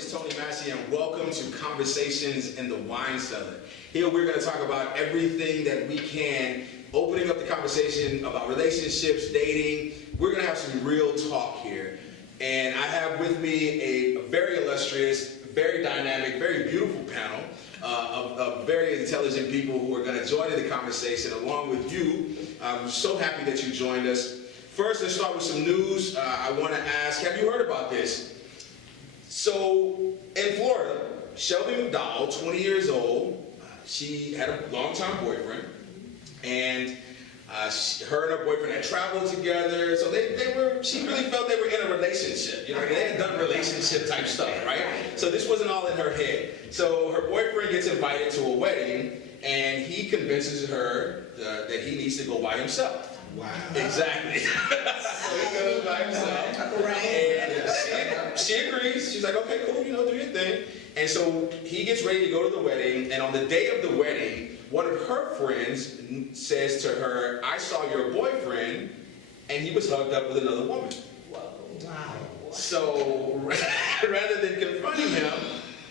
is Tony Massey, and welcome to Conversations in the Wine Cellar. Here we're going to talk about everything that we can, opening up the conversation about relationships, dating. We're going to have some real talk here. And I have with me a very illustrious, very dynamic, very beautiful panel of very intelligent people who are going to join in the conversation along with you. I'm so happy that you joined us. First, let's start with some news. I want to ask, have you heard about this? So, in Florida, Shelby McDowell, 20 years old, she had a long-time boyfriend, and her and her boyfriend had traveled together, so she really felt they were in a relationship. You know, they had done relationship type stuff, right? So this wasn't all in her head. So her boyfriend gets invited to a wedding, and he convinces her that he needs to go by himself. Wow. Exactly. So he goes by himself. Right. And she agrees. She's like, okay, cool, do your thing. And so he gets ready to go to the wedding, and on the day of the wedding, one of her friends says to her, I saw your boyfriend, and he was hugged up with another woman. Whoa. Wow. So rather than confronting him,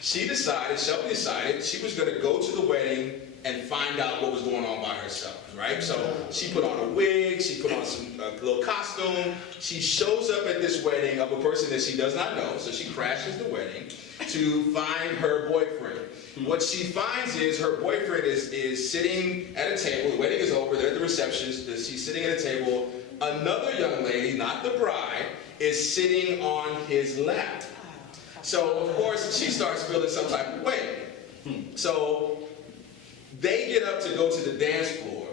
Shelby decided she was going to go to the wedding and find out what was going on by herself, right? So she put on a wig, she put on a little costume, she shows up at this wedding of a person that she does not know, so she crashes the wedding to find her boyfriend. What she finds is her boyfriend is sitting at a table, the wedding is over, they're at the reception, she's sitting at a table, another young lady, not the bride, is sitting on his lap. So of course she starts feeling some type of way. So they get up to go to the dance floor.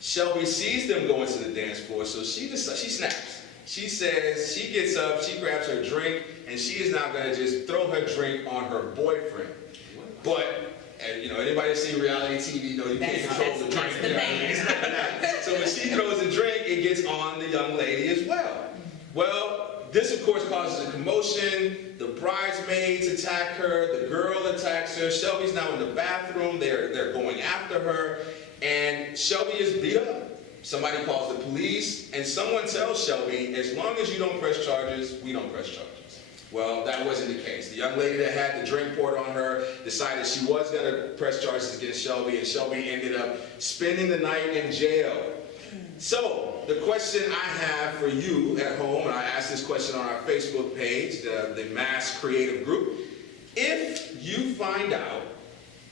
Shelby sees them going to the dance floor, so she snaps. She says, she gets up, she grabs her drink, and she is now going to just throw her drink on her boyfriend. But, anybody that's seen reality TV know you can't control the drink. So when she throws the drink, it gets on the young lady as well. Well, this of course causes a commotion. The bridesmaids attack her, the girl attacks her, Shelby's now in the bathroom, they're going after her, and Shelby is beat up. Somebody calls the police, and someone tells Shelby, as long as you don't press charges, we don't press charges. Well, that wasn't the case. The young lady that had the drink poured on her decided she was going to press charges against Shelby, and Shelby ended up spending the night in jail. So, the question I have for you at home, and I asked this question on our Facebook page, the Mass Creative Group, if you find out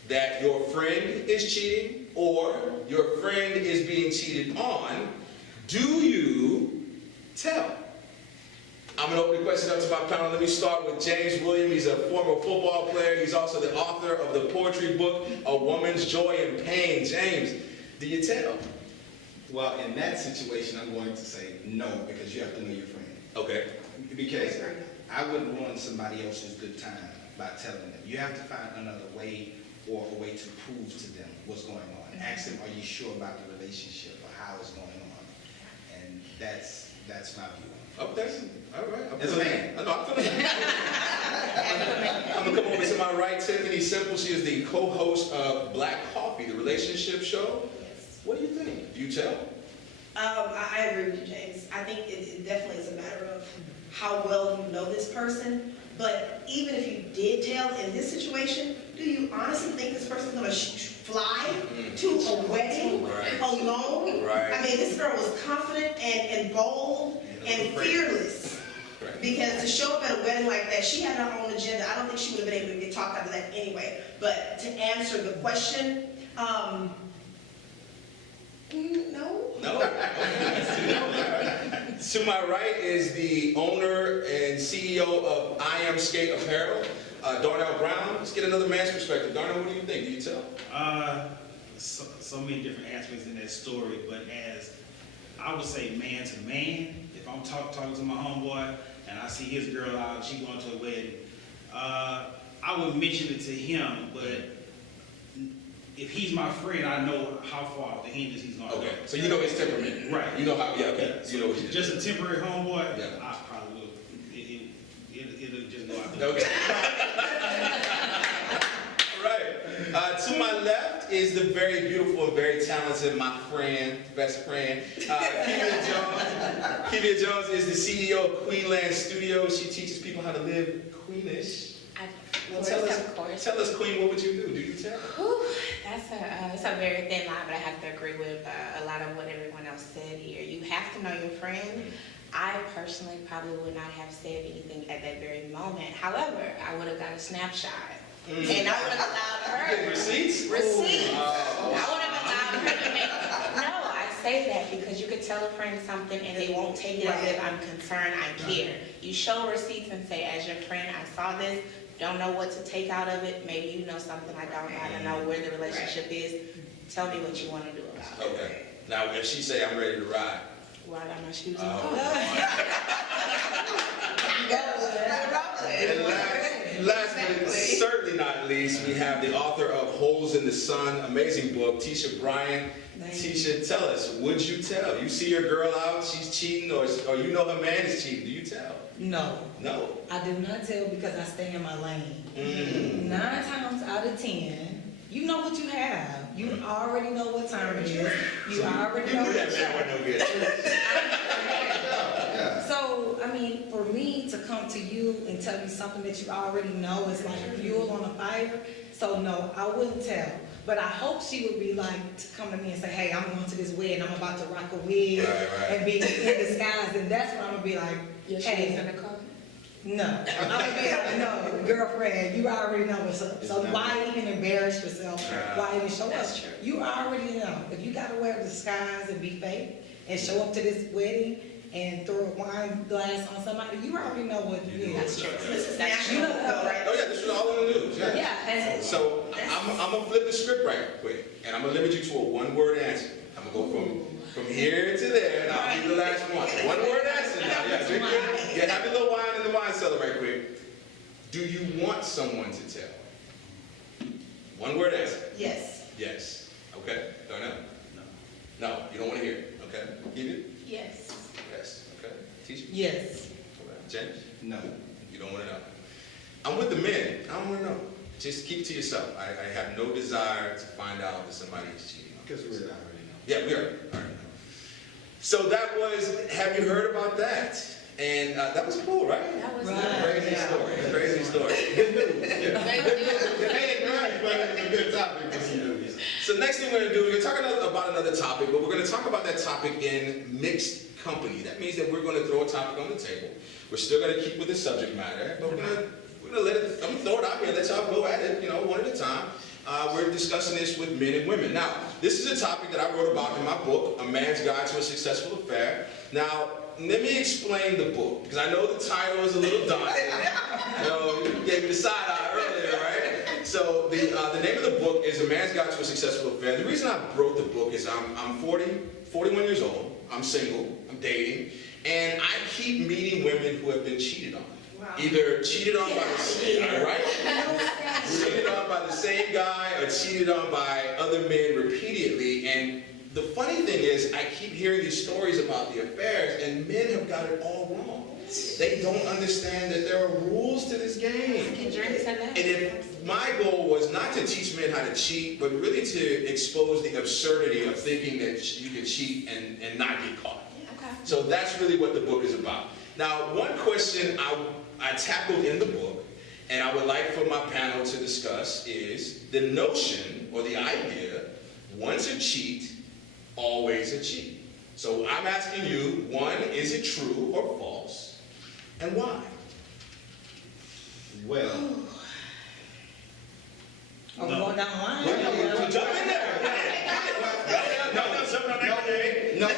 that your friend is cheating or your friend is being cheated on, do you tell? I'm going to open the question up to my panel. Let me start with James William. He's a former football player. He's also the author of the poetry book, A Woman's Joy and Pain. James, do you tell? Well, in that situation, I'm going to say no, because you have to know your friend. Okay. Because I wouldn't ruin somebody else's good time by telling them. You have to find another way or a way to prove to them what's going on. Ask them, are you sure about the relationship or how it's going on? And that's my view. Okay. All right. As a man. I'm going to come over to my right, Tyffane Symple. She is the co-host of Black Coffee, the relationship show. What do you think? Do you tell? I agree with you, James. I think it definitely is a matter of how well you know this person. But even if you did tell in this situation, do you honestly think this person's going to fly to a wedding alone? Right. I mean, this girl was confident and bold and fearless. Right. Because to show up at a wedding like that, she had her own agenda. I don't think she would have been able to get talked out of that anyway. But to answer the question, no. To my right is the owner and CEO of I Am Skate Apparel, Darnell Brown. Let's get another man's perspective. Darnell, what do you think? Do you tell? So many different aspects in that story, but as I would say man to man, if I'm talking to my homeboy and I see his girl out, she going to a wedding, I would mention it to him, but if he's my friend, I know how far off the hinges he's going to go. Okay, so you know his temperament. Right. You know how, okay. So you know what he just a temporary homeboy, yeah. I probably will. It'll just go out the Okay. Right. To my left is the very beautiful and very talented, my friend, best friend, Kevia Jones. Kevia Jones is the CEO of Queenland Studios. She teaches people how to live Queenish. Well, Of course. tell us, Queen, what would you do? Do you tell? Whew, it's a very thin line, but I have to agree with a lot of what everyone else said here. You have to know your friend. I personally probably would not have said anything at that very moment. However, I would have got a snapshot. And I would have allowed her. Get receipts? Receipts. I would have allowed her to make. No, I say that because you could tell a friend something and they won't take it as if I'm concerned, I care. You show receipts and say, as your friend, I saw this, don't know what to take out of it. Maybe you know something I don't know where the relationship is. Tell me what you want to do about it. Okay. Now, if she say I'm ready to ride. Well, I got my shoes on. And last but certainly not least, we have the author of Holes in the Sun, amazing book, Techa Bryant. Techa, tell us, would you tell? You see your girl out, she's cheating, or you know her man is cheating, do you tell? No, No? I do not tell because I stay in my lane. 9 times out of 10, you know what you have. You already know what time it is. You already You know knew what that man wasn't no good. So, I mean, for me to come to you and tell you something that you already know is like fuel on a fire. So no, I wouldn't tell. But I hope she would be like, to come to me and say, hey, I'm going to this wedding, I'm about to rock a wig Right. and be in disguise. And that's when I'm going to be like, Your shoes hey, in the car? no. I'm going to be like, no, girlfriend, you already know what's up. So why even embarrass yourself? Why even show up? That's true. You already know. If you got to wear a disguise and be fake and show up to this wedding and throw a wine glass on somebody, you already know what it is. That's true. This is That's national, true. though, right? Oh yeah, this is all in the news. Yeah. Yeah, and So I'm gonna flip the script right quick, and I'm gonna limit you to a one-word answer. I'm gonna go from here to there, and I'll be the last one. One-word answer now. Yeah, drink your, yeah, have a little wine in the wine cellar right quick. Do you want someone to tell? One-word answer. Yes. Yes. Okay. Darnell? No, you don't want to hear it. Okay. Give it? Yes. Yes. Okay. Teacher? yes. Okay. James? No. You don't want to know. I'm with the men. I don't want to know. Just keep it to yourself. I have no desire to find out that somebody is cheating. Because we already know. Yeah, we are. All right. So that was, have you heard about that? And that was cool, right? That was Right. Crazy story. Crazy story. Good news. It ain't right, but it's a good topic for some news. So next thing we're going to do, we're going to talk about another topic, but we're going to talk about that topic in mixed company. That means that we're going to throw a topic on the table. We're still going to keep with the subject matter, but we're going to let it, I'm going to throw it out here, let y'all go at it, one at a time. We're discussing this with men and women. Now, this is a topic that I wrote about in my book, A Man's Guide to a Successful Affair. Now, let me explain the book, because I know the title is a little daunting. You gave me the side eye earlier, right? So the name of the book is A Man's Guide to a Successful Affair. The reason I wrote the book is I'm 41 years old, I'm single, I'm dating, and I keep meeting women who have been cheated on. Wow. Either cheated on by the same, cheated on by the same guy or cheated on by other men repeatedly. And the funny thing is, I keep hearing these stories about the affairs, and men have got it all wrong. They don't understand that there are rules to this game. Can Jordan say that? And if my goal was not to teach men how to cheat, but really to expose the absurdity of thinking that you can cheat and not get caught. Okay. So that's really what the book is about. Now, one question I tackled in the book, and I would like for my panel to discuss, is the notion or the idea, once a cheat, always a cheat. So I'm asking you, one, is it true or false, and why? Well, I'm going down the line. So jump in there. no.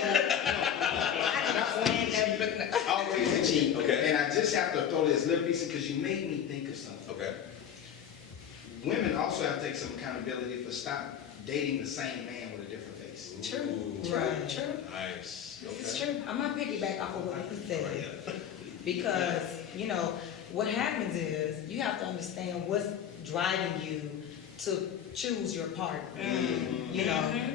Always a cheat. Okay. And I just have to throw this little piece in because you made me think of something. Okay. Women also have to take some accountability for stop dating the same man with a different face. True. Ooh, Right. True. nice. It's Okay. true. I'm gonna piggyback off of what he said. Because, what happens is you have to understand what's driving you to choose your partner.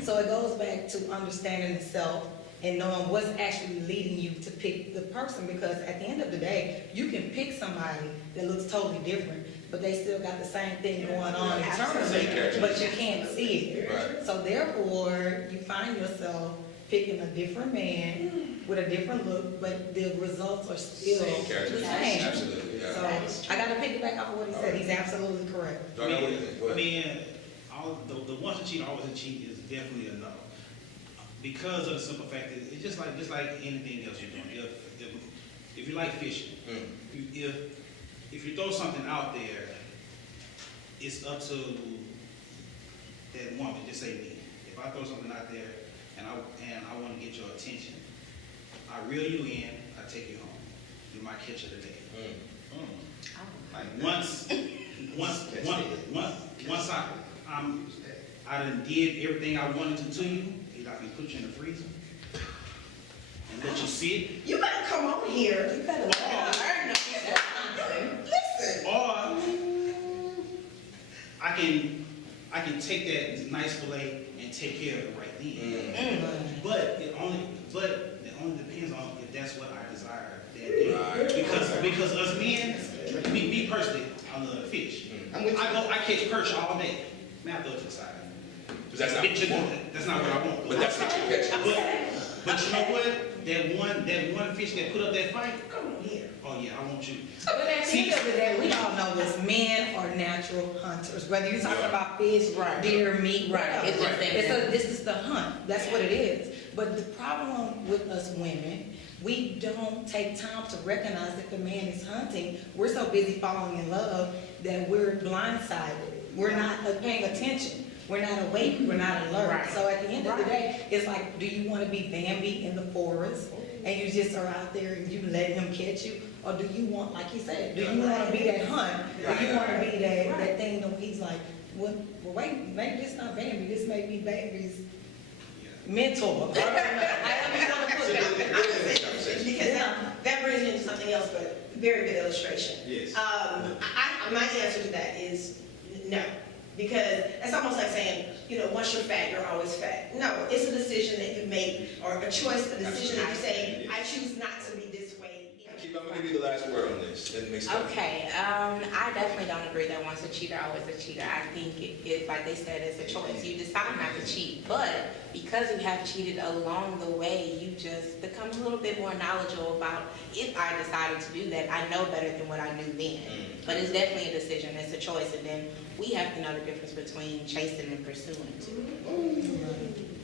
So it goes back to understanding itself and knowing what's actually leading you to pick the person, because at the end of the day, you can pick somebody that looks totally different, but they still got the same thing going on internally, but you can't see it. Right. So therefore, you find yourself picking a different man with a different look, but the results are still Same the character. same. Absolutely, yeah. So I gotta piggyback off of what he said. He's absolutely correct. Darnell, what do you think? Go I ahead. mean, the once a cheat, always a cheat is definitely a no. Because of the simple fact that it's just like anything else you're doing. If you like fishing, if you throw something out there, it's up to that woman. Just say me. If I throw something out there and I want to get your attention, I reel you in, I take you home. You're my catch of the day. Like once I done did everything I wanted to you, I can put you in the freezer and let you sit. You better come on here. You better Listen. Or I can take that nice fillet and take care of it right then. But it only depends on if that's what I desire that day. Right. Because us men, me personally, I love fish. I catch perch all day. Man, I throw it to the side. That's not That's not what I want. But that's what you catch. But you know what? That one fish that put up that fight. Come on here. Oh yeah, I want you. But at the end of the day, we all know this, men are natural hunters. Whether you're talking about fish, deer, meat, whatever. This is the hunt. That's what it is. But the problem with us women, we don't take time to recognize that the man is hunting. We're so busy falling in love that we're blindsided. We're not paying attention. We're not awake, we're not alert. Right. So at the end of the day, it's like, do you want to be Bambi in the forest and you just are out there and you let him catch you? Or do you want, like he said, do you want to be that hunt? Do you want to be that thing that he's like, well, wait, maybe this not Bambi, this may be Bambi's mentor. I don't know. However you want to put it. Because that brings me into something else, but very good illustration. Yes. My answer to that is no. Because it's almost like saying, once you're fat, you're always fat. No, it's a decision that you make, or a choice, a decision that you say, I choose not to be this way. Keep, I'm gonna give you the last word on this. That makes sense. Okay, I definitely don't agree that once a cheater, always a cheater. I think it, like they said, it's a choice. You decide not to cheat, but because you have cheated along the way, you just become a little bit more knowledgeable about if I decided to do that, I know better than what I knew then. But it's definitely a decision, it's a choice, and then we have to know the difference between chasing and pursuing too.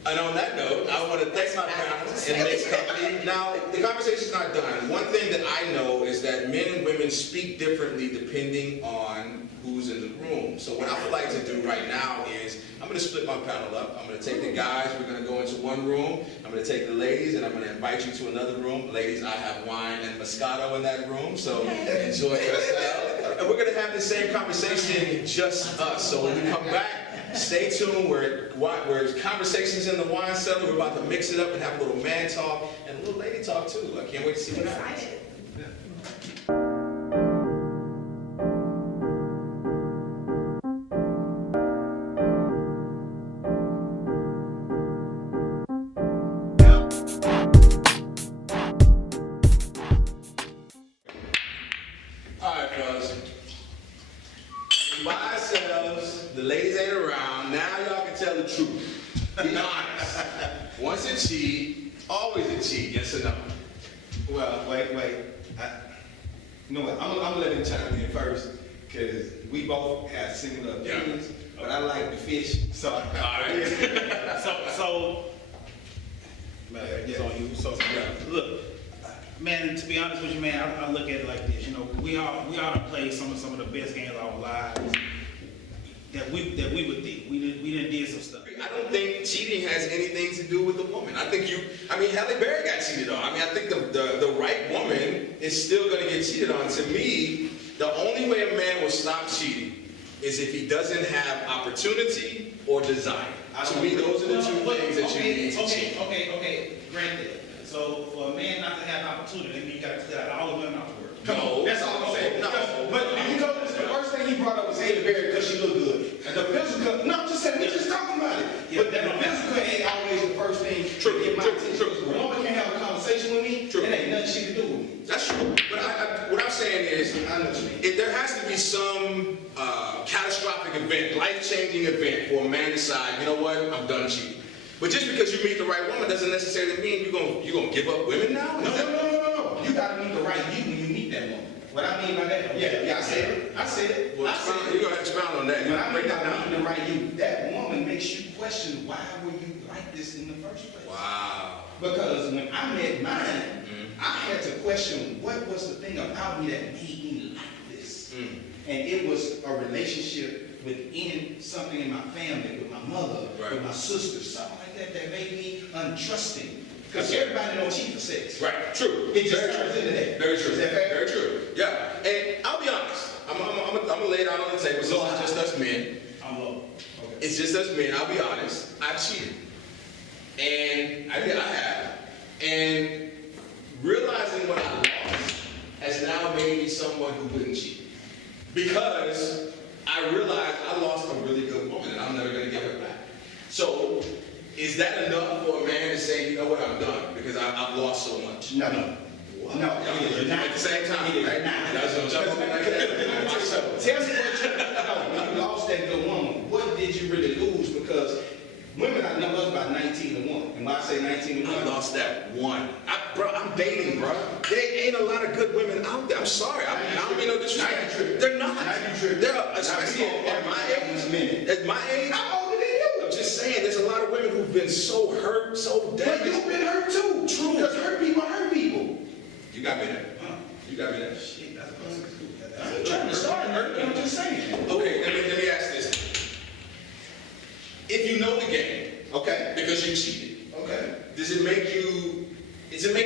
And on that note, I want to thank my panel and mixed company. Now, the conversation's not done. One thing that I know is that men and women speak differently depending on who's in the room. So what I would like to do right now is, I'm going to split my panel up. I'm going to take the guys, we're going to go into one room. I'm going to take the ladies, and I'm going to invite you to another room. Ladies, I have wine and Moscato in that room, so enjoy yourselves. And we're going to have the same conversation, just us. So when we come back, stay tuned. We're conversations in the wine cellar. We're about to mix it up and have a little man talk and a little lady talk too. I can't wait to see what happens. All right, fellas. By ourselves, the ladies ain't around. Now y'all can tell the truth. Be honest. Once a cheat, always a cheat. Yes or no? Well, wait. You know what? I'm gonna let him chime in first, because we both have similar opinions, but I like the fish, so. All right. So, it's on you. So, look, man, to be honest with you, man, I look at it like this. We all done played some of the best games of our lives that we would think. We done did some stuff. I don't think cheating has anything to do with the woman. I mean, Halle Berry got cheated on. I mean, I think the right woman is still going to get cheated on. To me, the only way a man will stop cheating is if he doesn't have opportunity or desire. To me, those are the two things that you need to cheat. Okay, granted. So for a man not to have opportunity, I mean, you got to clear out all the women out the world. No. That's all I'm saying. No. But you know, the first thing he brought up was Halle Berry because she looked good. And the physical, no, I'm just saying, we're just talking about it. Yeah, But the physical ain't always the first thing to get my attention. If a woman can't have a conversation with me, True. it ain't nothing she can do with me. That's true. But what I'm saying is, I know what you mean. if there has to be some catastrophic event, life-changing event for a man to decide, you know what, I'm done cheating. But just because you meet the right woman doesn't necessarily mean you're gonna give up women now? No. You gotta meet the right you when you meet that woman. What I mean by that, yeah, I said it. Well, you're gonna expound on that. When I Break mean that by down. meeting the right you, that woman makes you question why were you like this in the first place? Wow. Because when I met mine, I had to question what was the thing about me that made me like this. And it was a relationship within something in my family, with my mother, with my sister, something like that that made me untrusting. Because everybody don't cheat for sex. Right, true. It just turns into that. Very true. Is that fair? Very true. Yeah. And I'll be honest. I'm gonna lay it out on the table. So it's just us men. I'm low. Okay. It's just us men. I'll be honest. I've cheated. And I have. And realizing what I lost has now made me someone who wouldn't cheat. Because I realized I lost a really good woman and I'm never gonna get her back. So is that enough for a man to say, you know what, I'm done because I've lost so much? No. At the same time, right? That's what I'm jumping like that. Myself. Tell me when you lost that good woman, what did you really lose? Because women I know us about 19 to 1. And when I say 19 to 1, I lost that one. I'm dating, bro. There ain't a lot of good women out there. I'm sorry. I don't mean no disrespect. They're not. They're, especially at my age. At my age. I'm older than you. I'm just saying, there's a lot of women who've been so hurt, so But damaged. you've been hurt too. True. Because hurt people hurt people. You got me there. You got me there. Shit, that's good. I ain't trying to start hurting. I'm just saying. Okay, let me ask this. If you know the game, Okay. because you cheated, Okay. does it make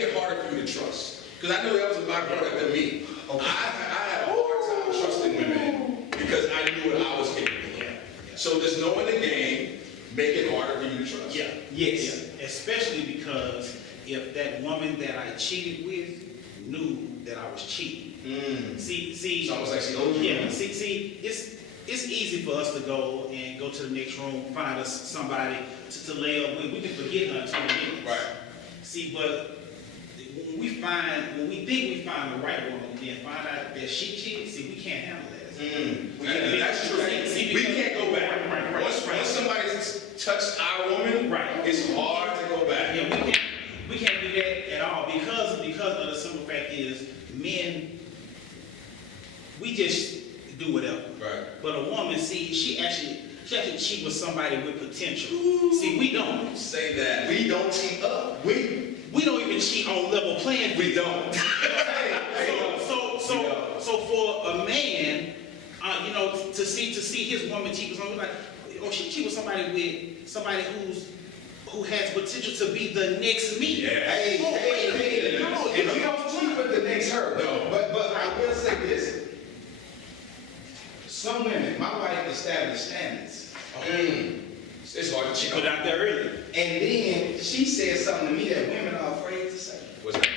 it harder for you to trust? Because I know that was a byproduct of me. Okay. I had a hard time trusting women because I knew what I was capable of. So does knowing the game make it harder for you to trust? Yeah. Yes. Yeah. Especially because if that woman that I cheated with knew that I was cheating. See, It's almost like she owes you. yeah. See, it's easy for us to go to the next room, find us somebody to lay up with. We can forget her in 20 minutes. Right. See, but when we think we find the right woman, then find out that she cheated. See, we can't handle that. That's true. We can't go back. Right. Once somebody's touched our woman, Right. it's hard to go back. Yeah, we can't do that at all because of the simple fact is men, we just do whatever. Right. But a woman, see, she actually cheat with somebody with potential. See, we don't. Say that. We don't cheat up. We don't even cheat on level playing field. We don't. So for a man, to see his woman cheat with someone like, she cheat with somebody who has potential to be the next me. Yeah. Hey. No, And you don't cheat with the next her. No. But I will say this. Some women, my wife established standards. It's hard to cheat Put it up. out there early. And then she said something to me that women are afraid to say. What's that?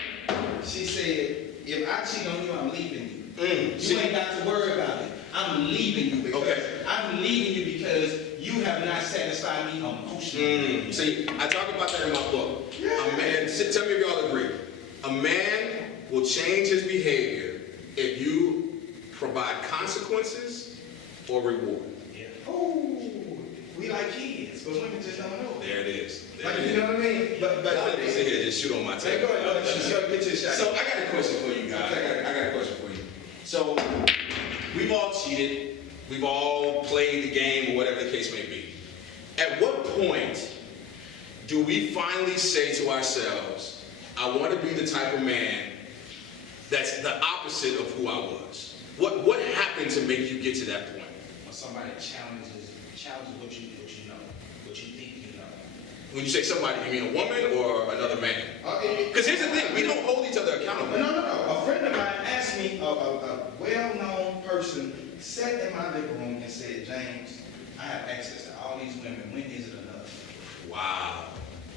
She said, if I cheat on you, I'm leaving you. You See, ain't got to worry about it. I'm leaving you because Okay. I'm leaving you because you have not satisfied me emotionally. See, I talk about that in my book. A man, tell me if y'all agree. A man will change his behavior if you provide consequences or reward. Yeah. Oh, we like kids, but women just don't know. There it is. Like, you know what I mean? But Y'all let me sit here and just shoot on my Hey, table. go ahead, get your shot. So I got a question for you guys. I got a question for you. So we've all cheated. We've all played the game or whatever the case may be. At what point do we finally say to ourselves, I want to be the type of man that's the opposite of who I was? What happened to make you get to that point? When somebody challenges what you know, what you think you know. When you say somebody, you mean a woman or another man? Because here's the thing, we don't hold each other accountable. No. A friend of mine asked me, a well-known person sat in my living room and said, James, I have access to all these women. When is it enough? Wow.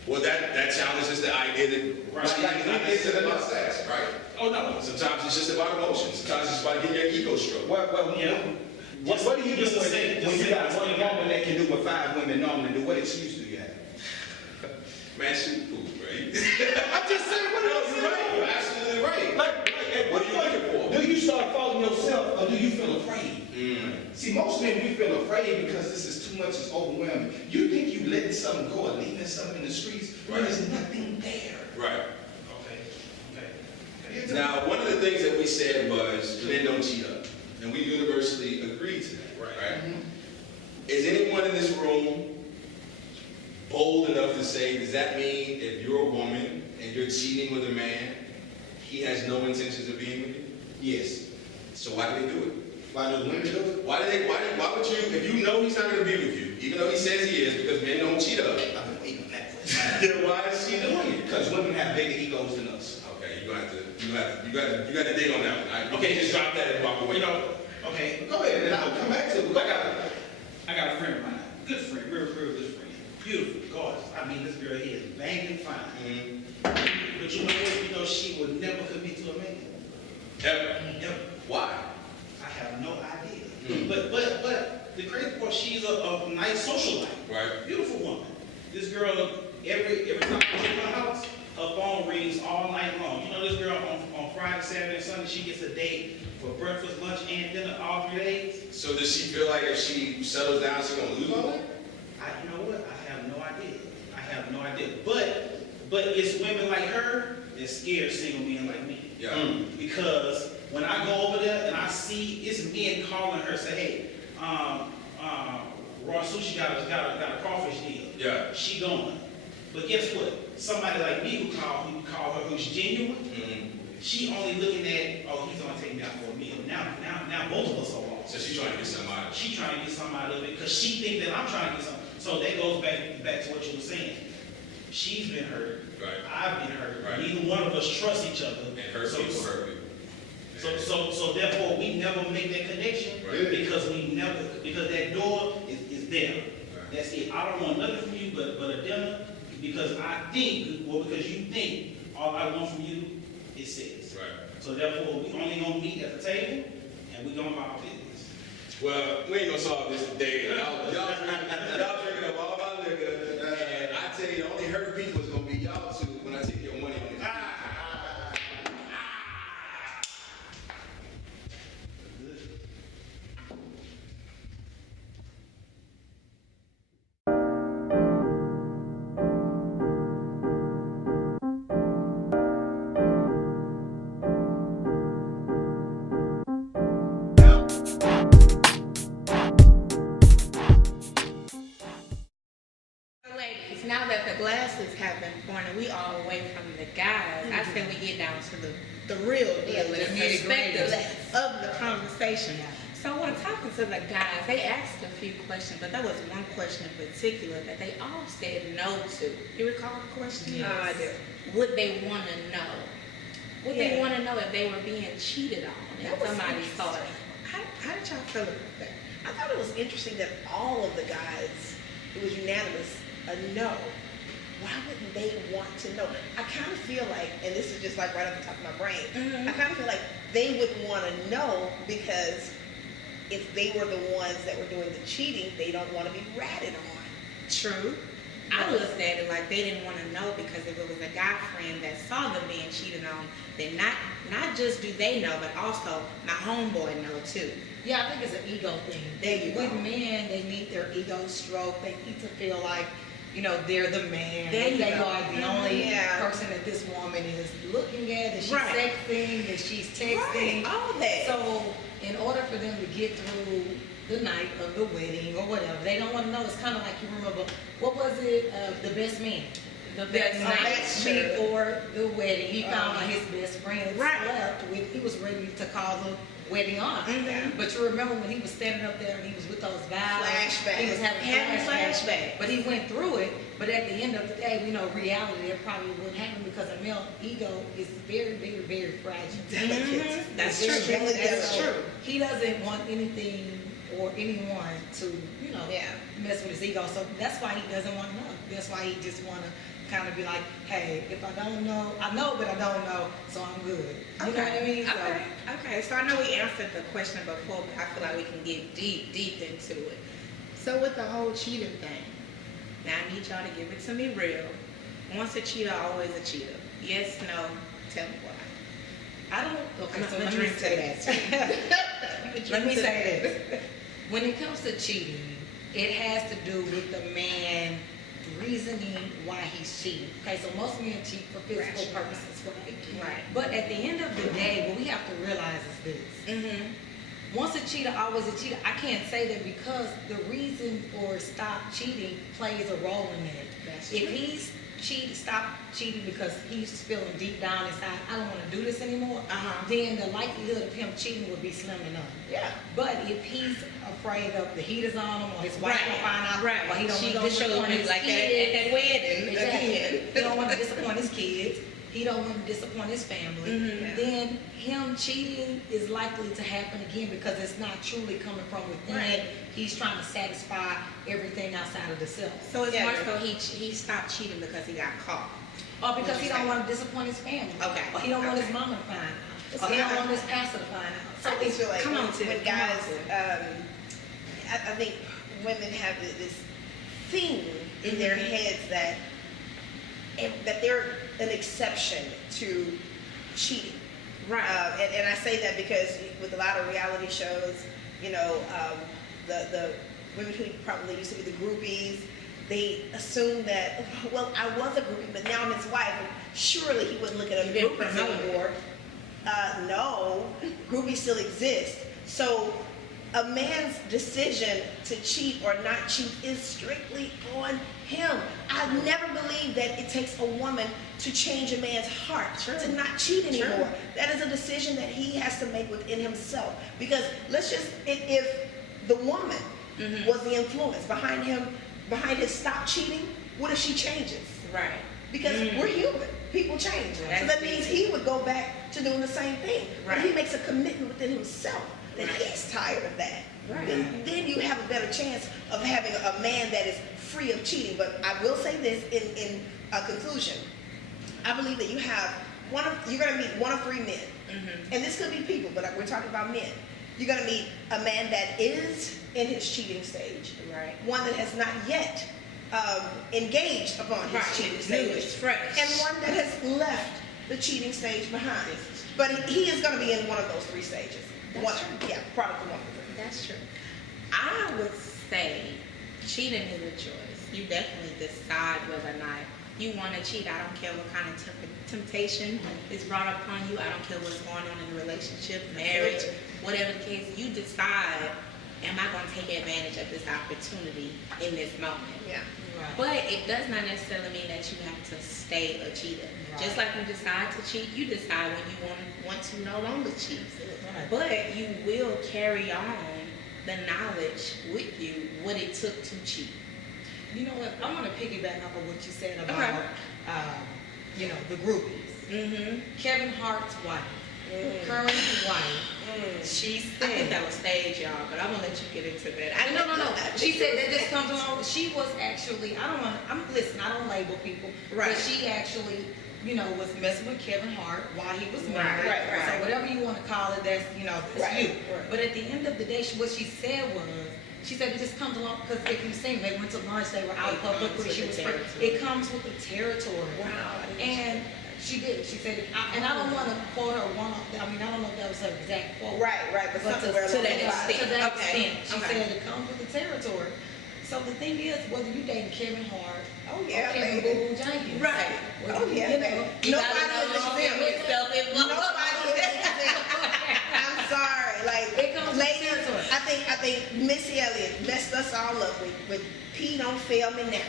Well, that challenges the idea that When is it enough? sex, right? Oh no. Sometimes it's just about emotions. Sometimes it's about getting your ego stroked. What do you do Just to say- when just you got say- one woman that can do what 5 women normally do? What excuse do you have? Man, shoot food, right? I'm just saying, what else? You're right. You're absolutely right. What are you looking for? Do you start following yourself or do you feel afraid? Mm. See, most men, we feel afraid because this is too much, it's overwhelming. You think you you letting something go or leaving something in the streets when Right. there's nothing there. Right. Okay. Now, one of the things that we said was men don't cheat up, and we universally agreed to that. Right. Is anyone in this room bold enough to say, does that mean if you're a woman and you're cheating with a man, he has no intentions of being with you? Yes. So why do they do it? Why do women do it? Why would you, if you know he's not going to be with you, even though he says he is, because men don't cheat up, I've been waiting on that question. then why is she doing it? Because women have bigger egos than us. Okay, you got to dig on that one. You can't just drop that and walk away. You know, okay, Go ahead, and I'll come back to it. I got a friend of mine, good friend, real good friend, beautiful, gorgeous. I mean, this girl here is banging fine. Mhm. But you know what? You know she would never commit to a man. Ever. Ever. Why? I have no idea. Mm. But the crazy part, she's a nice socialite. Right. Beautiful woman. This girl, every time I go to her house, her phone rings all night long. You know this girl on Friday, Saturday, and Sunday, she gets a date for breakfast, lunch, and dinner all 3 days. So does she feel like if she settles down, she's going to lose all that? You know what? I have no idea. I have no idea. But it's women like her that scare single men like me. Yeah. Because when I go over there and I see it's men calling her, say, hey, Raw Sushi got a crawfish deal. Yeah. She going. But guess what? Somebody like me who call her who's genuine, Mm-hmm. she only looking at, oh, he's gonna take me out for a meal. Now both of us are wrong. So she's trying to get something out of it. She trying to get something out of it because she think that I'm trying to get something. So that goes back to what you were saying. She's been hurt. Right. I've been hurt. Right. Neither one of us trust each other. And hurt people hurt people. So therefore we never make that connection Right. because that door is there. Right. That's it. I don't want nothing from you but a dinner because because you think all I want from you is sex. Right. So therefore we only gonna meet at the table and we gonna mind our business. Well, we ain't gonna solve this today. Y'all drinking up all my liquor, and I tell you, the only hurt people is gonna be y'all two when I take your money on this. Ladies, now that the glasses have been pointed, we all away from the guys. I say we get down to the real deal, the perspective of the conversation. So when talking to the guys, they asked a few questions, but there was one question in particular that they all said no to. You recall the question? I do. Would they want to know? Would they Yeah. want to know if they were being cheated on? That And was somebody interesting. thought, How did y'all feel about that? I thought it was interesting that all of the guys, it was unanimous, a no. Why wouldn't they want to know? I kind of feel like, and this is just like right off the top of my brain, Mhm. I kind of feel like they would want to know because if they were the ones that were doing the cheating, they don't want to be ratted on. true. I looked at it like they didn't want to know because if it was a guy friend that saw them being cheated on, then not just do they know, but also my homeboy know too. Yeah, I think it's an ego thing. There you With go. men, they need their ego stroked. They need to feel like, they're the man. There you They go. are the only Yeah. person that this woman is looking at, that she's Right. texting, that she's texting. Right, all of that. So, in order for them to get through the night of the wedding or whatever, they don't want to know. It's kind of like, you remember, what was it, The Best Man? The The best night that's true. before the wedding, he found out his best friend Right. slept with, he was ready to call the wedding off. Mhm. But you remember when he was standing up there and he was with those vows? Flashbacks. He was having Having flashbacks. flashbacks. But he went through it, but at the end of the day, reality, it probably wouldn't happen because a male ego is very, very, very fragile. Delicate. Mhm. That's It's true. very That's delicate. true. He doesn't want anything or anyone to, Yeah. mess with his ego. So that's why he doesn't want to know. That's why he just want to kind of be like, hey, if I don't know, I know, but I don't know, so I'm good. You know what I mean? So, Okay. So I know we answered the question before, but I feel like we can get deep into it. So with the whole cheating thing, now I need y'all to give it to me real. Once a cheater, always a cheater. Yes, no, tell me why. I don't. Okay, I'm so gonna let me drink say to that. Let me say this. When it comes to cheating, it has to do with the man reasoning why he's cheating. Okay, so most men cheat for physical purposes, right? Right. But at the end of the day, what we have to realize is this. Once a cheater, always a cheater. I can't say that because the reason for stop cheating plays a role in it. That's If true. he's stop cheating because he's feeling deep down inside, I don't want to do this anymore, then the likelihood of him cheating would be slim to none. Yeah. But if he's afraid of the heat is on him, or his wife will find out, or he don't She want gonna to show disappoint me his like that kids, at that wedding exactly. again. He don't want to disappoint his kids. He don't want to disappoint his family. Then him cheating is likely to happen again because it's not truly coming from within. Right. He's trying to satisfy everything outside of the self. So it's more so he stopped cheating because he got caught. Or because he don't want to disappoint his family. Okay. Or he don't want his mama to find out. Or he don't want his pastor to find out. So I just feel like Come on, when Tiff, guys, come on, I think women have this thing in their heads that they're an exception to cheating. Right. And I say that because with a lot of reality shows, you know, the women who probably used to be the groupies, they assume that, well, I was a groupie, but now I'm his wife, and surely he wouldn't look at other didn't groupies promote it. anymore. No, groupies still exist. So a man's decision to cheat or not cheat is strictly on him. I've never believed that it takes a woman to change a man's heart, to not cheat anymore. That is a decision that he has to make within himself. Because let's just, if the woman was the influence behind his stop cheating, what if she changes? Right. Because we're human. People change. Right. So that means he would go back to doing the same thing. But he Right. makes a commitment within himself that Right. he's tired of that. Right. Then you have a better chance of having a man that is free of cheating. But I will say this in a conclusion. I believe that you're going to meet one of three men. And this could be people, but we're talking about men. You're going to meet a man that is in his cheating stage. Right. One that has not yet engaged upon his cheating stage. It's fresh. And one that has left the cheating stage behind. But he is going to be in one of those three stages. That's true. Yeah, product of one of them. That's true. I would say cheating is a choice. You definitely decide whether or not you want to cheat. I don't care what kind of temptation is brought upon you. I don't care what's going on in the relationship, marriage, whatever the case. You decide, am I going to take advantage of this opportunity in this moment? Yeah. But it does not necessarily mean that you have to stay a cheater. Right. Just like you decide to cheat, you decide when you want to no longer cheat. Right. But you will carry on the knowledge with you what it took to cheat. You know what? I'm gonna piggyback off of what you said about, Okay. the groupies. Kevin Hart's wife, Curry's wife. She I think said that was stage, y'all, but I'm gonna let you get into that. no. She said that just comes along. She was actually, I don't label people, Right. but she actually, was messing with Kevin Hart while he was married. Right. So whatever you want to call it, that's that's Right. you. But at the end of the day, what she said was, she said it just comes along because if you seen, they went to lunch, they were out It publicly, comes she with was the free. territory. It comes with the territory. Wow. And she did. She said, and I don't want to quote her I don't know if that was her exact quote. Right. But But something to that extent. extent. To that Okay. extent, she Okay. said it comes with the territory. So the thing is, whether you dating Kevin Hart Oh, or yeah, Kevin baby. Boo Boo Jenkins, Right. whether Oh, yeah, baby. You Nobody gotta is know exempt. yourself involved. Nobody is exempt. I'm sorry. It comes with Ladies, territory. I think Missy Elliott messed us all up with P don't fail me now.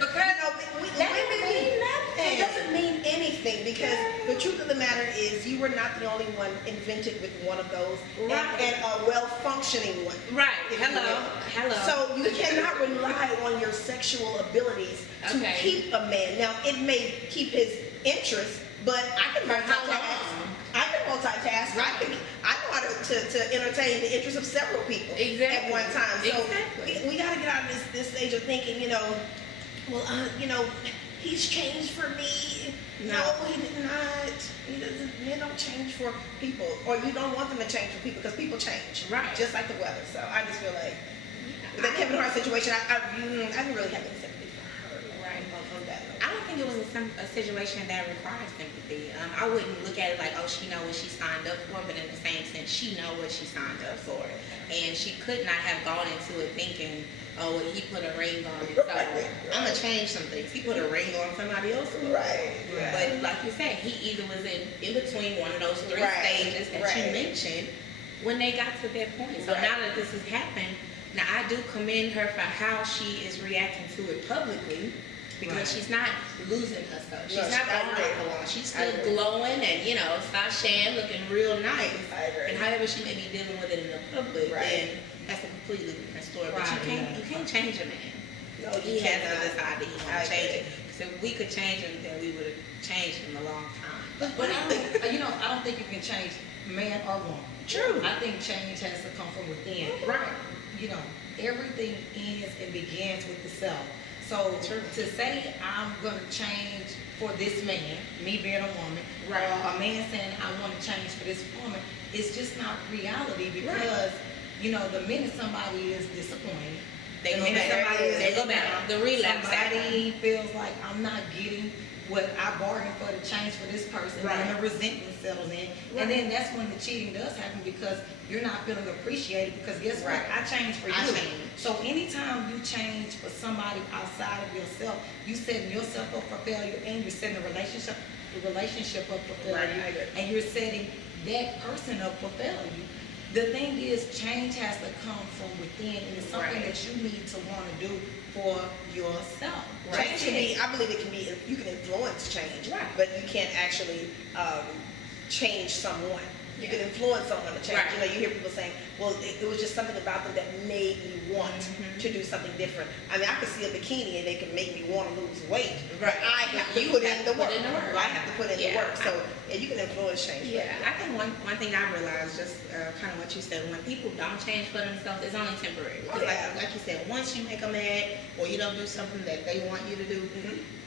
Because Women, it doesn't mean anything because the truth of the matter is you were not the only one invented with one of those Right. and a well-functioning one. Right. if you will. Hello. So you cannot rely on your sexual abilities to Okay. keep a man. Now it may keep his interest, but I can For how multitask. long? I can multitask. I know how to entertain the interests of several people Exactly. at one time. So Exactly. we got to get out of this stage of thinking, he's changed for me. No, he did not. He doesn't. Men don't change for people, or you don't want them to change for people because people change. Right. Just like the weather. So I just feel like with that Kevin Hart situation, I didn't really have any sympathy for her. Right. On that note. I don't think it was a situation that requires sympathy. I wouldn't look at it like, oh, she know what she signed up for, but in the same sense, she know what she signed up for. And she could not have gone into it thinking, oh, well, he put a ring on me, so I'm gonna change some things. He put a ring on somebody else. Right. But like you said, he either was in between one of those three stages that you mentioned when they got to that point. So now that this has happened, now I do commend her for how she is reacting to it publicly, because she's not losing herself. She's not going off along. She's still glowing and, you know, sashaying, looking real nice. And however she may be dealing with it in the public, then that's a completely different story. But you can't change a man. No, He has to decide that he wants to change it. Because if we could change him, then we would have changed him a long time. But I don't think you can change man or woman. True. I think change has to come from within. Right. You know, everything ends and begins with the self. So to say I'm gonna change for this man, me being a woman, or a man saying I want to change for this woman, it's just not reality, because you know, the minute somebody is disappointed, They go back. The relapse. Somebody feels like I'm not getting what I bargained for to change for this person, and the resentment settles in. And then that's when the cheating does happen, because you're not feeling appreciated, because guess what? I changed for you. So anytime you change for somebody outside of yourself, you setting yourself up for failure, and you're setting the relationship up for failure, and you're setting that person up for failure. The thing is, change has to come from within, and it's something that you need to want to do for yourself. Change can be, I believe it can be, you can influence change, but you can't actually change someone. You can influence someone to change. You know, you hear people saying, well, it was just something about them that made me want to do something different. I mean, I could see a bikini and they can make me want to lose weight, but I have to put in the work. I have to put in the work. So you can influence change. Yeah, I think one thing I realized, just kind of what you said, when people don't change for themselves, it's only temporary. Like you said, once you make them mad or you don't do something that they want you to do,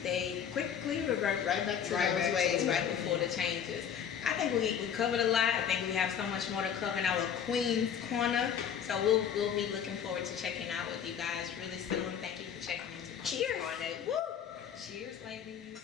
they quickly revert right back to those ways right before the changes. I think we covered a lot. I think we have so much more to cover in our Queen's Corner. So we'll be looking forward to checking out with you guys really soon. Thank you for checking into Queen's Corner. Woo! Cheers, ladies.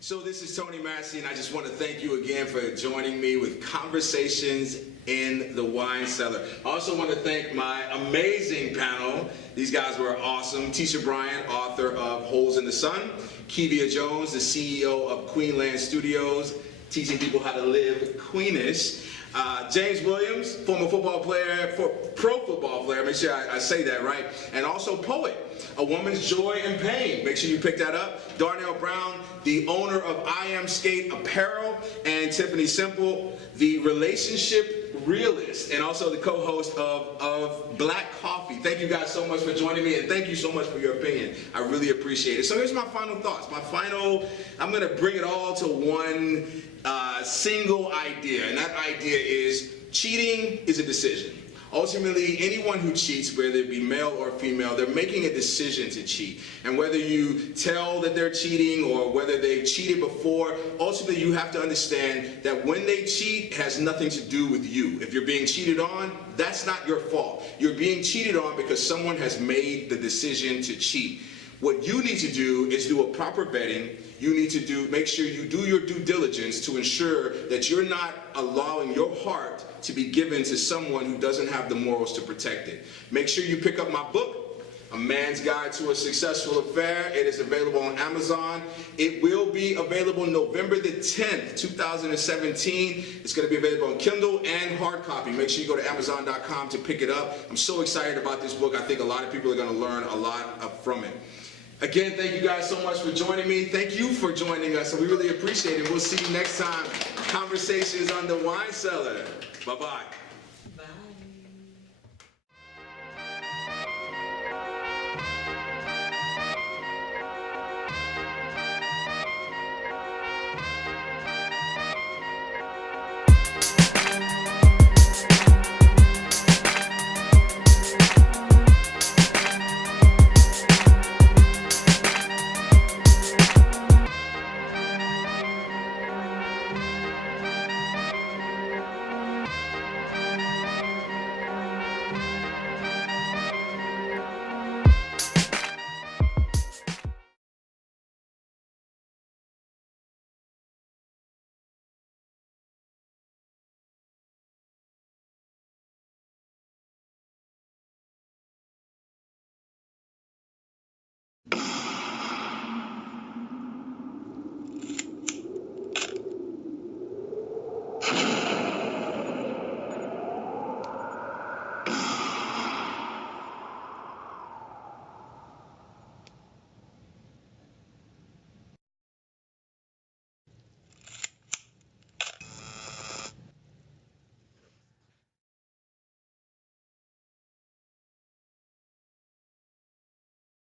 So this is Tony Massey, and I just want to thank you again for joining me with Conversations in the Wine Cellar. I also want to thank my amazing panel. These guys were awesome. Techa Bryant, author of Holes in the Sun. Kevia Jones, the CEO of Queenland Studios, teaching people how to live Queenish. James Williams, former football player, pro football player, make sure I say that right, and also poet, A Woman's Joy and Pain. Make sure you pick that up. Darnell Brown, the owner of I Am Skate Apparel, and Tyffane Symple, the relationship realist, and also the co-host of Black Coffee. Thank you guys so much for joining me, and thank you so much for your opinion. I really appreciate it. So here's my final thoughts. I'm going to bring it all to one single idea, and that idea is cheating is a decision. Ultimately, anyone who cheats, whether it be male or female, they're making a decision to cheat. And whether you tell that they're cheating or whether they've cheated before, ultimately you have to understand that when they cheat, it has nothing to do with you. If you're being cheated on, that's not your fault. You're being cheated on because someone has made the decision to cheat. What you need to do is do a proper vetting. You need to make sure you do your due diligence to ensure that you're not allowing your heart to be given to someone who doesn't have the morals to protect it. Make sure you pick up my book, A Man's Guide to a Successful Affair. It is available on Amazon. It will be available November the 10th, 2017. It's going to be available on Kindle and hard copy. Make sure you go to Amazon.com to pick it up. I'm so excited about this book. I think a lot of people are going to learn a lot from it. Again, thank you guys so much for joining me. Thank you for joining us, and we really appreciate it. We'll see you next time. Conversations on the Wine Cellar. Bye-bye.